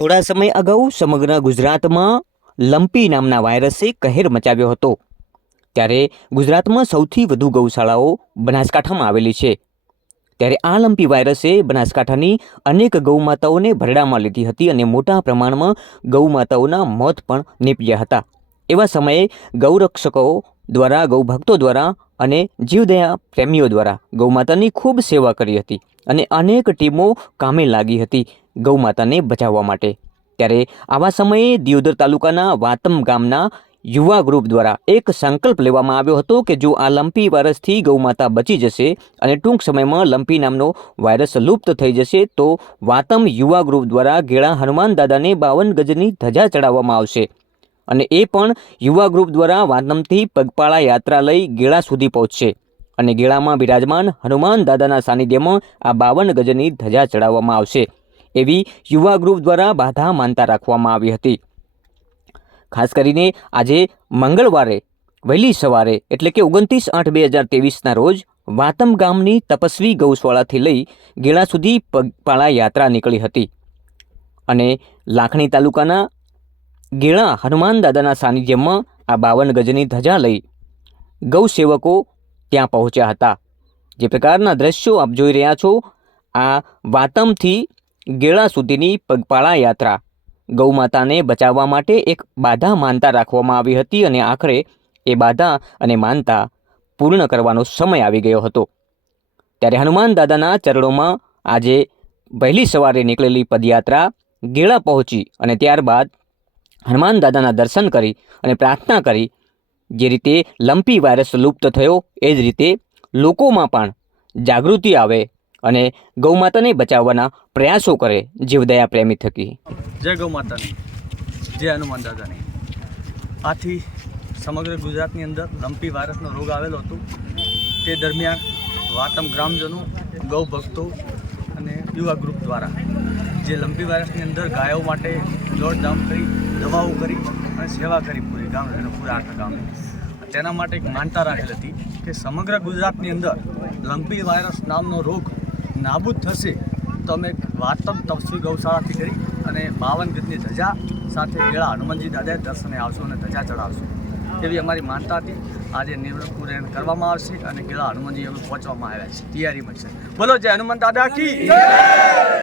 થોડા સમય અગાઉ સમગ્ર ગુજરાતમાં લંપી નામના વાયરસે કહેર મચાવ્યો હતો। ત્યારે ગુજરાતમાં સૌથી વધુ ગૌશાળાઓ બનાસકાંઠામાં આવેલી છે। ત્યારે આ લંપી વાયરસે બનાસકાંઠાની અનેક ગૌમાતાઓને ભરડામાં લીધી હતી અને મોટા પ્રમાણમાં ગૌમાતાઓના મોત પણ નીપજ્યા હતા। એવા સમયે ગૌરક્ષકો દ્વારા, ગૌભક્તો દ્વારા અને જીવદયા પ્રેમીઓ દ્વારા ગૌમાતાની ખૂબ સેવા કરી હતી અને અનેક ટીમો કામે લાગી હતી ગૌમાતાને બચાવવા માટે। ત્યારે આવા સમયે દિયોદર તાલુકાના વાતમ ગામના યુવા ગ્રુપ દ્વારા એક સંકલ્પ લેવામાં આવ્યો હતો કે જો આ લંપી વાયરસથી ગૌમાતા બચી જશે અને ટૂંક સમયમાં લંપી નામનો વાયરસ લુપ્ત થઈ જશે તો વાતમ યુવા ગ્રુપ દ્વારા ગેળા હનુમાન દાદાને 52 ગજની ધજા ચડાવવામાં આવશે અને એ પણ યુવા ગ્રુપ દ્વારા વાતમથી પગપાળા યાત્રા લઈ ગેળા સુધી પહોંચશે અને ગેળામાં બિરાજમાન હનુમાન દાદાના સાનિધ્યમાં આ 52 ગજની ધજા ચડાવવામાં આવશે એવી યુવા ગ્રુપ દ્વારા બાધા માનતા રાખવામાં આવી હતી। ખાસ કરીને આજે મંગળવારે વહેલી સવારે એટલે કે 29/8/2023ના રોજ વાતમ ગામની તપસ્વી ગૌશાળાથી લઈ ગેળા સુધી પગપાળા યાત્રા નીકળી હતી અને લાખણી તાલુકાના ગેળા હનુમાન દાદાના સાનિધ્યમાં આ 52 ગજની ધજા લઈ ગૌસેવકો ત્યાં પહોંચ્યા હતા। જે પ્રકારના દ્રશ્યો આપ જોઈ રહ્યા છો, આ વાતમથી ગેળા સુધીની પગપાળા યાત્રા ગૌમાતાને બચાવવા માટે એક બાધા માનતા રાખવામાં આવી હતી અને આખરે એ બાધા અને માનતા પૂર્ણ કરવાનો સમય આવી ગયો હતો। ત્યારે હનુમાન દાદાના ચરણોમાં આજે વહેલી સવારે નીકળેલી પદયાત્રા ગેળા પહોંચી અને ત્યારબાદ હનુમાન દાદાના દર્શન કરી અને પ્રાર્થના કરી જે રીતે લંપી વાયરસ લુપ્ત થયો એ જ રીતે લોકોમાં પણ જાગૃતિ આવે અને ગૌમાતાને બચાવવાના પ્રયાસો કરે જીવદયા પ્રેમી થકી। જય ગૌ માતાની, જય હનુમાન દાદાની। આથી સમગ્ર ગુજરાતની અંદર લંપી વાયરસનો રોગ આવેલો હતો તે દરમિયાન વાતમ ગ્રામજનો, ગૌ ભક્તો અને યુવા ગ્રુપ દ્વારા જે લંપી વાયરસની અંદર ગાયો માટે દોડધામ કરી, દવાઓ કરી અને સેવા કરી પૂરી ગામજનો, પૂરા આખા ગામે તેના માટે એક માનતા રાખેલ હતી કે સમગ્ર ગુજરાતની અંદર લંપી વાયરસ નામનો રોગ નાબૂદ થશે તો અમે વાતમ તપસ્વી ગૌશાળાથી કરી અને 52 ગજની ધજા સાથે ગેળા હનુમાનજી દાદાએ દર્શને આવશું અને ધજા ચડાવશું એવી અમારી માનતા હતી। આજે નિર્ણય પૂર્ણ કરવામાં આવશે અને ગેળા હનુમાનજી અમે પહોંચવામાં આવ્યા છે, તૈયારીમાં છે। બોલો જય હનુમાન દાદા કી।